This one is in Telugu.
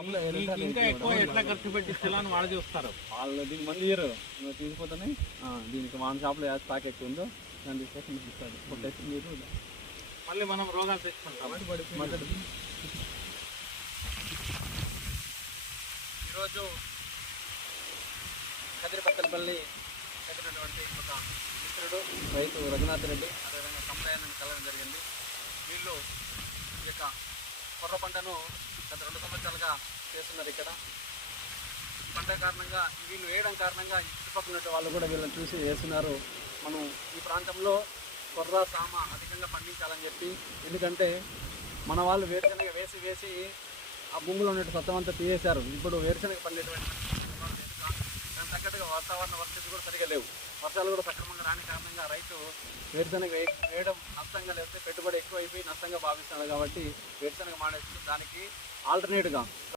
ఇంకా ఎక్కువ ఎట్లా ఖర్చు పెట్టించాలని వాళ్ళు చూస్తారు. వాళ్ళు దీనికి మంది ఇయ్యరు, నువ్వు తీసుకుపోతానే దీనికి మన షాప్లో ఏ స్టాక్ ఎక్కువ ఉందో దాన్ని తీసుకొచ్చి మీకు ఇస్తాడు. కొట్టేసి మీరు మళ్ళీ మనం రోగాలు తెచ్చుకుంటాం. ఈరోజు కదిరిపత్తలపల్లి చెందినటువంటి ఒక మిత్రుడు రైతు రఘునాథ్ రెడ్డి అదేవిధంగా కంప్లైంట్ కలవడం జరిగింది. వీళ్ళు ఈ యొక్క కొర్ర పంటను గత 2 సంవత్సరాలుగా చేస్తున్నారు. ఇక్కడ పంట కారణంగా వీళ్ళు వేయడం కారణంగా చుట్టుపక్కల వాళ్ళు కూడా వీళ్ళని చూసి వేస్తున్నారు. మనం ఈ ప్రాంతంలో కొర్ర సామ అధికంగా పండించాలని చెప్పి, ఎందుకంటే మన వాళ్ళు వేరుశనగ వేసి ఆ భూమిలో ఉన్న సత్తం అంతా తీసేశారు. ఇప్పుడు వేరుశనగ పండేటువంటి దానికి తగ్గట్టుగా వాతావరణ పరిస్థితులు కూడా సరిగా లేవు. వర్షాలు కూడా సక్రమంగా రాని కారణంగా రైతు వేరుశనగ వేయడం నష్టంగా లేకపోతే పెట్టుబడి ఎక్కువ అయిపోయి నష్టంగా భావిస్తున్నాడు. కాబట్టి వేరుశనగ మానేస్తూ దానికి ఆల్టర్నేట్గా